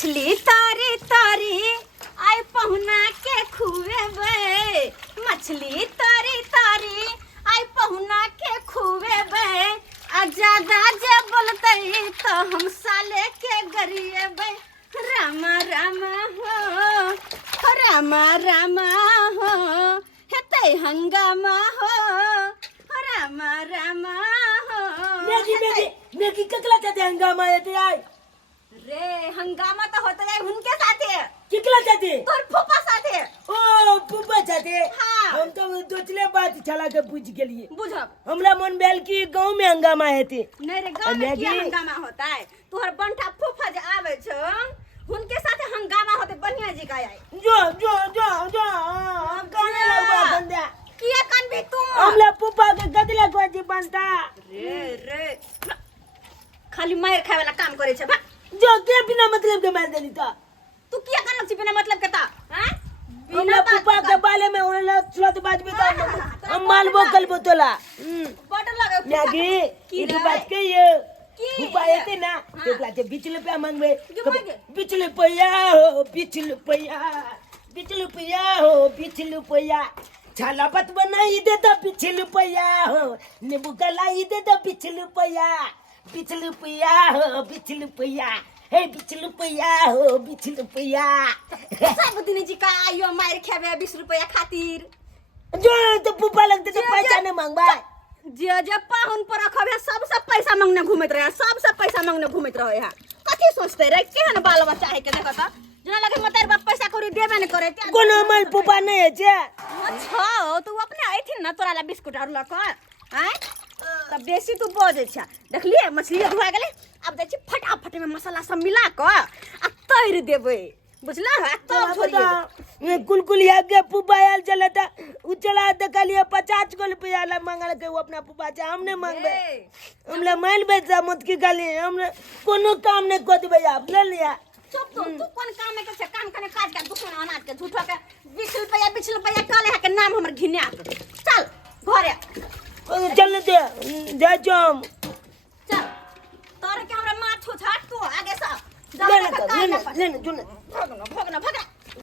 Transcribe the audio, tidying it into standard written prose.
मछली तारी तारी आई पहुना के खुए बे, मछली तारी तारी आई पहुना के खुए बे, आ ज्यादा जे बोलते तो हम साले के गरिए बे। रामा रामा हो रामा रामा हो हेते हंगामा हो रामा रामा हो। मेगी ककला चाहते हंगामा येते आई रे हंगामा तो होता है उनके साथे, किकला चाहते तोर फूफा साथे। ओ फूफा चाहते। हाँ। हम तो दोचले बात चला के पूछ के लिए बुझब हमला मन बेल की गांव में हंगामा हेते। नहीं रे गांव में क्या हंगामा होता है, तोहर बंठा फूफा जे आवे छ उनके साथे हंगामा होते बढ़िया जी का आई। जो जो जो जो गाने लगवा बंदा किया कान भी तू हमला फूफा के गदला को जी बनता। रे खाली मार खाए वाला काम करे छ बा। जो के बिना मतलब के मार देली तो तू किया कान छी बिना मतलब के ता हैं? हमला फूफा के बाले में ओला सुरत बाज भी तो हम माल बोकल बोतला बॉटल लगे मैगी इधर बात के ये फूफा येते ना एकला के 20 रुपया मांगबे 20 रुपया हो 20 रुपया 20 रुपया हो 20 रुपया छाला पत बनाई दे तो 20 रुपया हो नींबू गलाई दे तो 20 रुपया 20 रुपया हो 20 रुपया हे 20 रुपया हो 20 रुपया सब दिन जी का आयो मार खावे 20 रुपया खातिर। जो तो फूफा लगते तो पैसा नहीं मांगबा जे पाहुन पर रखबे सबसे पैसा मांगने घूमत रहे, सबसे पैसा मांगने घूमत रहे है। कथि सोचते रे केहन बाल बच्चा है के देखत जना लगे मतर बाप पैसा करी देबे न करे कोनो माल फूफा नहीं है छे। अच्छा तू अपने आइथिन न तोरा ला बिस्कुट आर लक हैं तब बेसी तू बोझे छ। देखलिए मछली धुआ गेले, अब दै छी फटाफट में मसाला सब मिला क आ तैर देबे बुझला है तब छोड़िए। कुलकुलिया के फूफा आयल चले था उचला देखलिए 50 को रुपया ला मांगल के वो अपना फूफा से हमने मांगबे हमला मान बेचा मत की गाली हमने कोनो काम नहीं कर देबे आप ले लिया। चुप तू कौन काम में के काम करने काज का दुकान अनाज के झूठो के 20 रुपया काले है के नाम हमर घिन्या चल घरे चल दे जा जम चल तोरे के हमरा माथ छाट तू आगे से ले ले ले ले भगना भगना